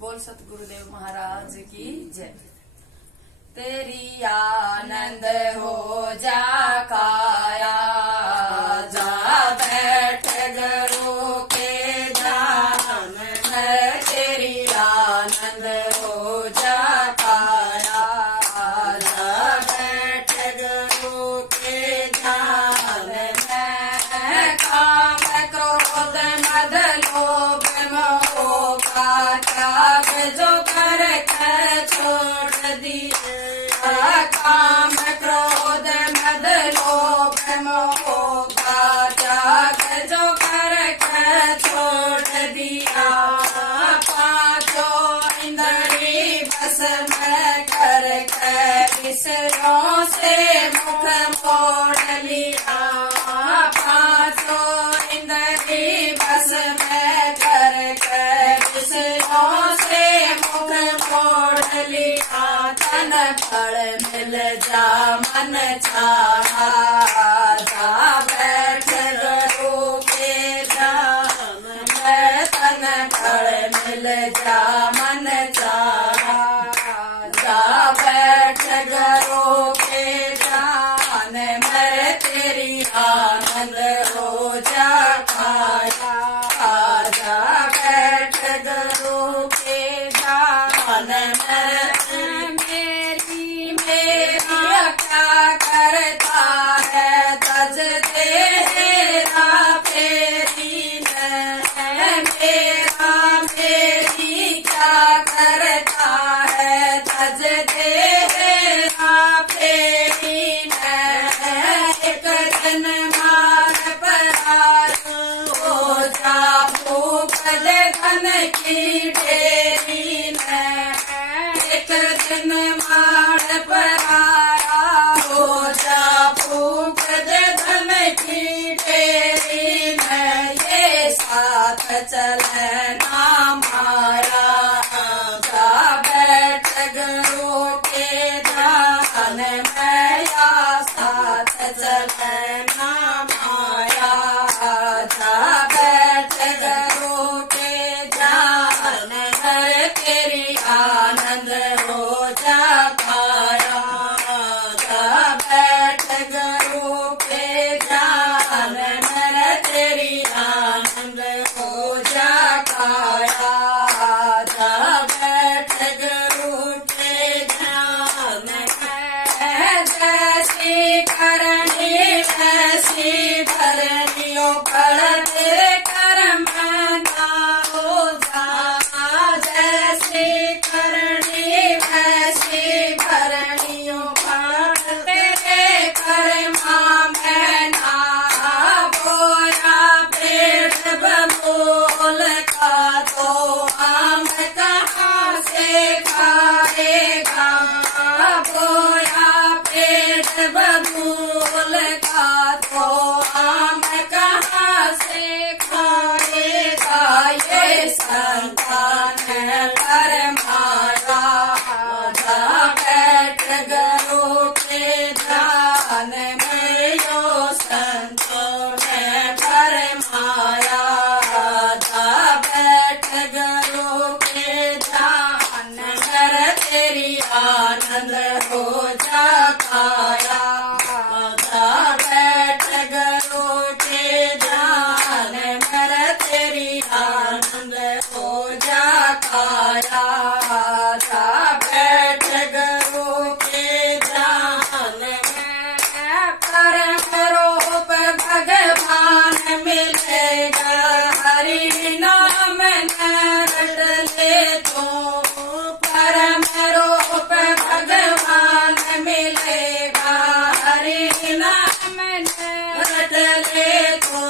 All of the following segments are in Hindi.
बोल सतगुरुदेव महाराज की जय। तेरी आनंद हो जा काया, जा बैठ गुरु के ध्यान में। तेरी आनंद हो जा काया, जा बैठ गुरु के ध्यान में। काम क्रोध मद लोभ मोह का त्याग जो कर छोड़ दिया। काम क्रोध मद लोभ मोह का त्याग जो कर छोड़ दिया। पांचों इंद्री बस में कर विषयों से मुख मोड़ लिया। पांचों इंद्री बस में कर विषयों से मुख मोड़ लिया। तन फल मिल जा मन चाहा, जा बैठ गुरु के ध्यान में। तन फल मिल जा मन चाहा, जा बैठ गुरु के ध्यान में। तेरी आनंद हो जा काया, जा बैठ गुरु के ध्यान में। मेरी मेरा क्या करता है तज तेरा फेरी में। मेरा मेरी क्या करता है तज तेरा फेरी में। एक दिन मार पर हो जा भूख धन की ढेरी में। एक दिन मार पर हो जा भूख धन की ढेरी में। ये साथ चलना मारा, जा बैठ गुरु के ध्यान में। या साथ चलना माया, जा बैठ गुरु के ध्यान में। तेरी आनंद हो जा काया, जा बैठ गुरु के ध्यान में। तेरी आनंद हो जा काया, जा बैठ गुरु के ध्यान में। जैसी करनी वैसी भरनियों पढ़ते कर्म ना हो जा। जैसी करनी वैसी भरनियों पढ़ते कर्मा में ना। बोया पेट बबूल का तो आम कहाँ से खाएगा। बोया पेट बबूल का तो आम कहाँ से खाएगा। ये संतान कर मारा, जा बैठ गुरु के ध्यान में। यो संतों ने कर माया, जा बैठ गुरु के ध्यान में। तेरी आनंद हो जा काया, जा बैठ गुरु के ध्यान में। तेरी आनंद हो जा काया, जा बैठ गुरु के ध्यान में। परम रूप भगवान मिलेगा, हरि नाम में रट ले तो। परम रूप भगवान मिलेगा, हरि नाम में रट ले तो।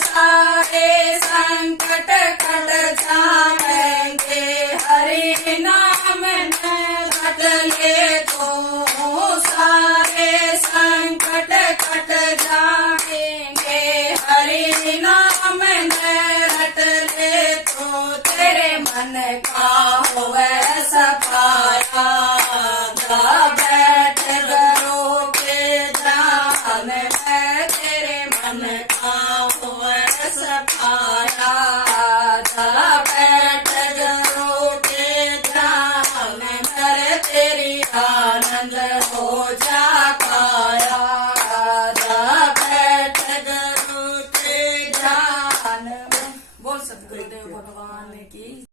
सारे संकट कट जाएंगे, हरि नाम में रट ले तो। सारे संकट कट जाएंगे, हरि नाम में रट ले तो। तेरे मन का होवे सफाया, जा बैठ गुरु के ध्यान में। तेरे मन का होवे सफाया, जा बैठ गुरु बंद हो जा काया बैठ गुरु के ध्यान में। बोल सतगुरुदेव भगवान की।